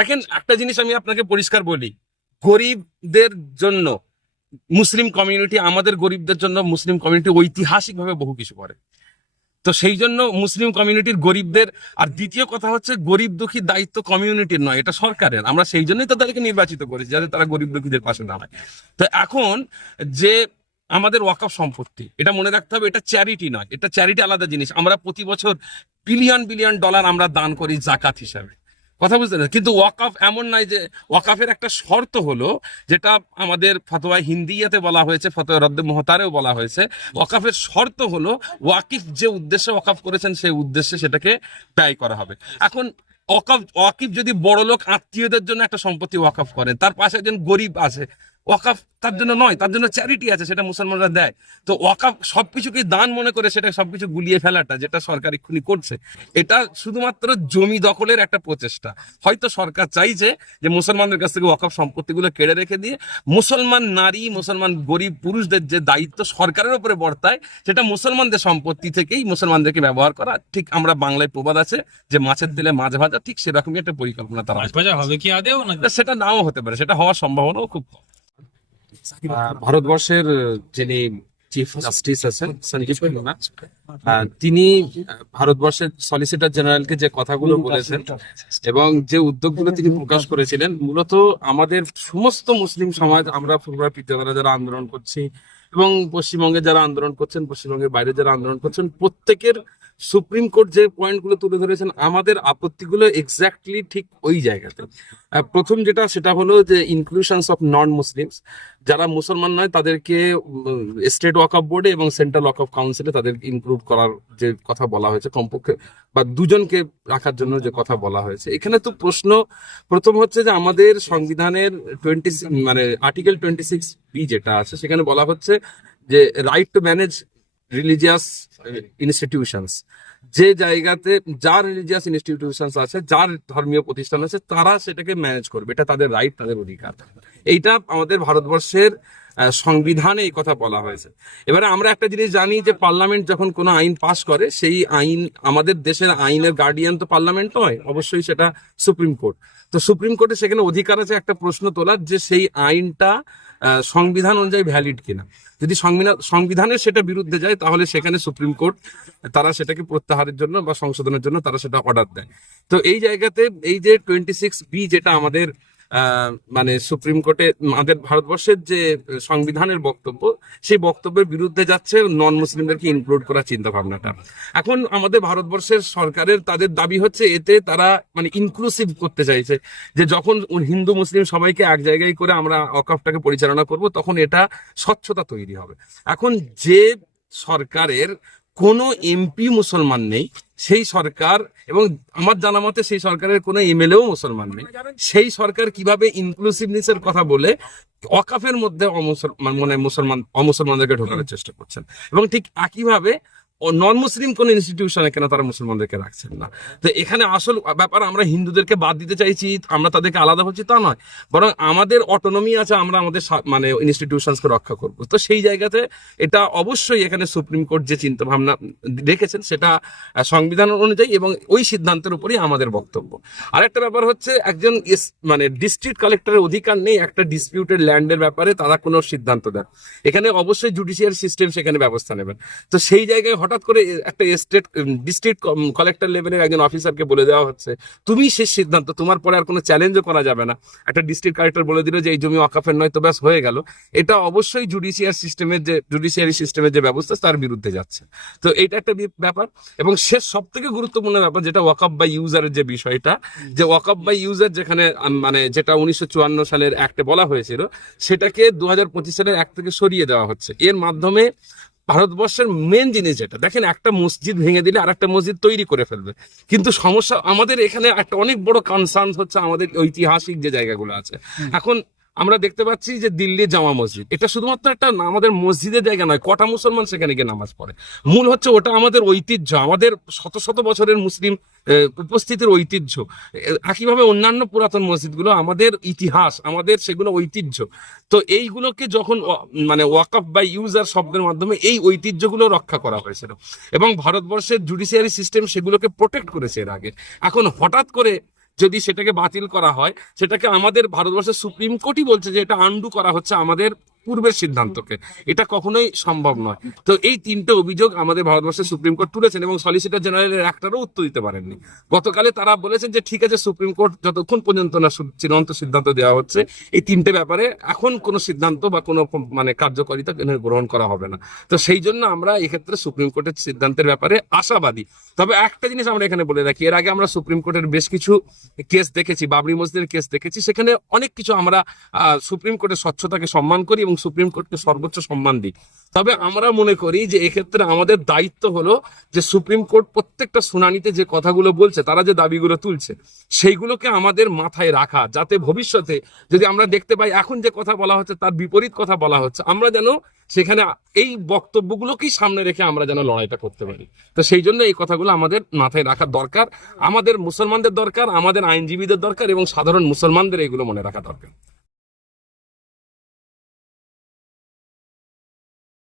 দেখেন একটা জিনিস আমি আপনাকে পরিষ্কার বলি। গরিবদের জন্য মুসলিম কমিউনিটি আমাদের গরিবদের জন্য মুসলিম কমিউনিটি ঐতিহাসিকভাবে বহু কিছু করে। তো সেই জন্য মুসলিম কমিউনিটির গরিবদের আর দ্বিতীয় কথা হচ্ছে গরিব দুঃখী দায়িত্ব কমিউনিটির নয় এটা সরকারের। আমরা সেই জন্যই তো তাদেরকে নির্বাচিত করেছি যাতে তারা গরিব দুঃখীদের পাশে দাঁড়ায়। তো এখন যে আমাদের ওয়াকফ সম্পত্তি এটা মনে রাখতে হবে এটা চ্যারিটি নয়। এটা চ্যারিটি আলাদা জিনিস। আমরা প্রতি বছর বিলিয়ন বিলিয়ন ডলার আমরা দান করি জাকাত হিসাবে। কথা বুঝতে কিন্তু ওয়াকাফ এমন নয় যে, ওয়াকাফের একটা শর্ত হলো, যেটা আমাদের ফতোয়া হিন্দিয়াতে বলা হয়েছে, ফতোয়া রদ্দ মোহতারেও বলা হয়েছে, ওয়াকাফের শর্ত হলো, ওয়াকিফ যে উদ্দেশ্যে ওয়াকাফ করেছেন, সেই উদ্দেশ্যে সেটাকে ব্যয় করা হবে। এখন, ওয়াকাফ, ওয়াকিফ যদি বড় লোক আত্মীয়দের জন্য একটা সম্পত্তি ওয়াকাফ করেন, তার পাশে একজন গরিব আছে ওয়াকাফ তার জন্য নয় তার জন্য চ্যারিটি আছে সেটা মুসলমানরা দেয়। তো ওয়াকাফ সবকিছুকে দান মনে করে সেটা সবকিছু গুলিয়ে ফেলাটা যেটা সরকার এক্ষুনি করছে। এটা শুধুমাত্র জমি দখলের একটা প্রচেষ্টা। হয়তো সরকার চাইছে যে মুসলমানদের কাছ থেকে ওয়াকফ সম্পত্তিগুলো কেড়ে রেখে দিয়ে মুসলমান নারী মুসলমান গরিব পুরুষদের যে দায়িত্ব সরকারের উপরে বর্তায় সেটা মুসলমানদের সম্পত্তি থেকেই মুসলমানদেরকে ব্যবহার করা। ঠিক আমরা বাংলায় প্রবাদ আছে যে মাছের তেলে মাছ ভাজা ঠিক সেরকমই একটা পরিকল্পনা তারা মাছ হবে কি আদেও না সেটা নাও হতে পারে সেটা হওয়ার সম্ভাবনাও খুব কম। ভারতবর্ষের যিনি চিফ জাস্টিস আছেন, সঞ্জীব খান্না তিনি ভারতবর্ষের সলিসিটর জেনারেলকে যে কথাগুলো বলেছেন এবং যে উদ্যোগগুলো তিনি প্রকাশ করেছিলেন, মূলত আমাদের সমস্ত মুসলিম সমাজ, আমরা ফুরফুরা পিতারা যারা আন্দোলন করছি এবং পশ্চিমবঙ্গে যারা আন্দোলন করছেন, পশ্চিমবঙ্গের বাইরে যারা আন্দোলন করছেন, প্রত্যেকের সুপ্রিম কোর্ট যে পয়েন্টগুলো তুলে ধরেছেন, আমাদের আপত্তিগুলো এক্স্যাক্টলি ঠিক ওই জায়গাতে। প্রথম যেটা, সেটা হলো যে ইনক্লুশনস অফ নন মুসলিমস যারা মুসলমান নয়, তাদেরকে স্টেট ওয়াক অফ বোর্ডে এবং সেন্ট্রাল ওয়াক অফ কাউন্সিলে তাদের ইনক্লুড করার যে কথা বলা হয়েছে, কমপক্ষে বা দুজনকে রাখার জন্য যে কথা বলা হয়েছে। এখানে তো প্রশ্ন, প্রথম হচ্ছে যে আমাদের সংবিধানের টোয়েন্টি মানে আর্টিকেল টোয়েন্টি সিক্স বি যেটা আছে, সেখানে বলা হচ্ছে যে right to manage religious institutions যে জায়গাতে যার রিলিজিয়াস ইনস্টিটিউশনস আছে, যার ধর্মীয় প্রতিষ্ঠান আছে, তারা সেটাকে ম্যানেজ করবে। এটা তাদের রাইট তাদের অধিকার। এইটা আমাদের ভারতবর্ষের সংবিধানে এই কথা বলা হয়েছে। এবারে আমরা একটা জিনিস জানি যে পার্লামেন্ট যখন কোনো আইন পাশ করে, সেই আইন, আমাদের দেশের আইনের গার্ডিয়ান তো পার্লামেন্ট নয়, অবশ্যই সেটা সুপ্রিম কোর্ট। তো সুপ্রিম কোর্টে সেখানে অধিকার আছে একটা প্রশ্ন তোলার যে সেই আইনটা সংবিধান অনুযায়ী ভ্যালিড কিনা। যদি সংবিধান সংবিধানের সেটা বিরুদ্ধে যায়, তাহলে সেখানে সুপ্রিম কোর্ট, তারা সেটাকে প্রত্যাহারের জন্য বা সংশোধনের জন্য তারা সেটা অর্ডার দেয়। তো এই জায়গাতে এই যে টোয়েন্টি সিক্স বি যেটা আমাদের মানে সুপ্রিম কোর্টে আমাদের ভারতবর্ষের যে সংবিধানের বক্তব্য, সেই বক্তব্যের বিরুদ্ধে যাচ্ছে নন মুসলিমদেরকে ইনক্লুড করার চিন্তা ভাবনাটা এখন আমাদের ভারতবর্ষের সরকারের তাদের দাবি হচ্ছে, এতে তারা মানে ইনক্লুসিভ করতে চাইছে। যে যখন হিন্দু, মুসলিম সবাইকে এক জায়গায় করে আমরা অকাফটাকে পরিচালনা করব, তখন এটা স্বচ্ছতা তৈরি হবে। এখন যে সরকারের কোনো এমপি মুসলমান নেই সেই সরকার এবং আমার জানা মতে সেই সরকারের কোনো এমএলএও মুসলমান নেই। সেই সরকার কীভাবে ইনক্লুসিভনেসের কথা বলে অকাফের মধ্যে মানে মুসলমান অমুসলমানদেরকে ঢোকানোর চেষ্টা করছেন। এবং ঠিক একইভাবে নন মুসলিম কোন ইনস্টিটিউশনে কেন তারা মুসলমানদেরকে রাখছেন না? তো এখানে আসল ব্যাপার, আমরা হিন্দুদেরকে বাদ দিতে চাইছি, আমরা তাদেরকে আলাদা হচ্ছি তা নয়। বরং আমাদের অটোনমি আছে, আমরা আমাদের মানে ইনস্টিটিউশনসকে রক্ষা করব। তো সেই জায়গাতে এটা অবশ্যই এখানে সুপ্রিম কোর্ট যে চিন্তা ভাবনা রেখেছেন, সেটা সংবিধান অনুযায়ী এবং ওই সিদ্ধান্তের উপরই আমাদের বক্তব্য। আরেকটা ব্যাপার হচ্ছে, একজন মানে ডিস্ট্রিক্ট কালেক্টরের অধিকার নেই, একটা ডিসপিউটেড ল্যান্ডের ব্যাপারে তারা কোনো সিদ্ধান্ত দেন। এখানে অবশ্যই জুডিশিয়াল সিস্টেম সেখানে ব্যবস্থা নেবেন। তো সেই জায়গায় হঠাৎ করে একটা স্টেট ডিস্ট্রিক্ট কালেক্টর লেভেলের একজন অফিসারকে বলে দেওয়া হচ্ছে, তুমি শেষ সিদ্ধান্ত, তোমার পরে আর কোনো চ্যালেঞ্জও করা যাবে না। একটা ডিস্ট্রিক্ট কালেক্টর বলে দিল যে, এই জমি অকাফের নয় তো ব্যাস, হয়ে গেল। এটা অবশ্যই জুডিশিয়াল সিস্টেমের যে জুডিশিয়ারি সিস্টেমের যে ব্যবস্থা, তার বিরুদ্ধে যাচ্ছে। তো এটা একটা ব্যাপার। এবং শেষ সব থেকে গুরুত্বপূর্ণ ব্যাপার, যেটা ওয়াকআপ বাই ইউজারের যে বিষয়টা, যে ওয়াকআপ বাই ইউজার যেখানে মানে যেটা উনিশশো চুয়ান্ন সালের অ্যাক্টে বলা হয়েছিল, সেটাকে দু সালের অ্যাক্ট থেকে সরিয়ে দেওয়া হচ্ছে। এর মাধ্যমে ভারতবর্ষের মেন জিনিস যেটা দেখেন একটা মসজিদ ভেঙে দিলে আর একটা মসজিদ তৈরি করে ফেলবে। কিন্তু সমস্যা আমাদের এখানে একটা অনেক বড় কনসার্ন হচ্ছে আমাদের ঐতিহাসিক যে জায়গাগুলো আছে। এখন আমরা দেখতে পাচ্ছি যে দিল্লি জামা মসজিদ। এটা শুধুমাত্র একটা আমাদের মসজিদের জায়গা নয়, কটা মুসলমান সেখানে গিয়ে নামাজ পড়ে। মূল হচ্ছে ওটা আমাদের ঐতিহ্য, আমাদের শত শত বছরের মুসলিম উপস্থিতির ঐতিহ্য। একইভাবে অন্যান্য পুরাতন মসজিদগুলো আমাদের ইতিহাস, আমাদের সেগুলো ঐতিহ্য। তো এইগুলোকে যখন মানে ওয়াকফ বা ইউজার শব্দের মাধ্যমে এই ঐতিহ্যগুলো রক্ষা করা হয়েছিল। এবং ভারতবর্ষের জুডিশিয়ারি সিস্টেম সেগুলোকে প্রোটেক্ট করেছে এর আগে। এখন হঠাৎ করে যদি সেটাকে বাতিল করা হয়, সেটাকে আমাদের ভারতবর্ষের সুপ্রিম কোর্টই বলছে যে এটা আন্ডু করা হচ্ছে আমাদের পূর্বের সিদ্ধান্তকে। এটা কখনোই সম্ভব নয়। তো এই তিনটে অভিযোগ আমাদের ভারতবর্ষের সুপ্রিম কোর্ট তুলেছেন এবং সলিসিটর জেনারেলের একটারও উত্তর দিতে পারেননি। গতকালে তারা বলেছেন যে, ঠিক আছে, সুপ্রিম কোর্ট যতক্ষণ পর্যন্ত না চূড়ান্ত সিদ্ধান্ত দেওয়া হচ্ছে, এই তিনটে ব্যাপারে এখন কোনো সিদ্ধান্ত বা কোনো মানে কার্যকারিতা গ্রহণ করা হবে না? তো সেই জন্য আমরা এক্ষেত্রে সুপ্রিম কোর্টের সিদ্ধান্তের ব্যাপারে আশাবাদী। তবে একটা জিনিস আমরা এখানে বলে রাখি, এর আগে আমরা সুপ্রিম কোর্টের বেশ কিছু কেস দেখেছি, বাবরি মসজিদের কেস দেখেছি, সেখানে অনেক কিছু আমরা সুপ্রিম কোর্টের স্বচ্ছতাকে সম্মান করি এবং সুপ্রিম কোর্টকে সর্বোচ্চ সম্মান দিই। তবে আমরা মনে করি যে এক্ষেত্রে আমাদের দায়িত্ব হলো যে সুপ্রিম কোর্ট প্রত্যেকটা শুনানিতে যে কথাগুলো বলছে, তারা যে দাবিগুলো তুলছে, সেইগুলোকে আমাদের মাথায় রাখা, যাতে ভবিষ্যতে যদি আমরা দেখতে পাই এখন যে কথা বলা হচ্ছে, তার বিপরীত কথা বলা হচ্ছে, আমরা যেন সেখানে এই বক্তব্যগুলোকেই সামনে রেখে আমরা যেন লড়াইটা করতে পারি। তো সেই জন্য এই কথাগুলো আমাদের মাথায় রাখা দরকার। আমাদের মুসলমানদের দরকার, আমাদের আইনজীবীদের দরকার এবং সাধারণ মুসলমানদের এগুলো মনে রাখা দরকার।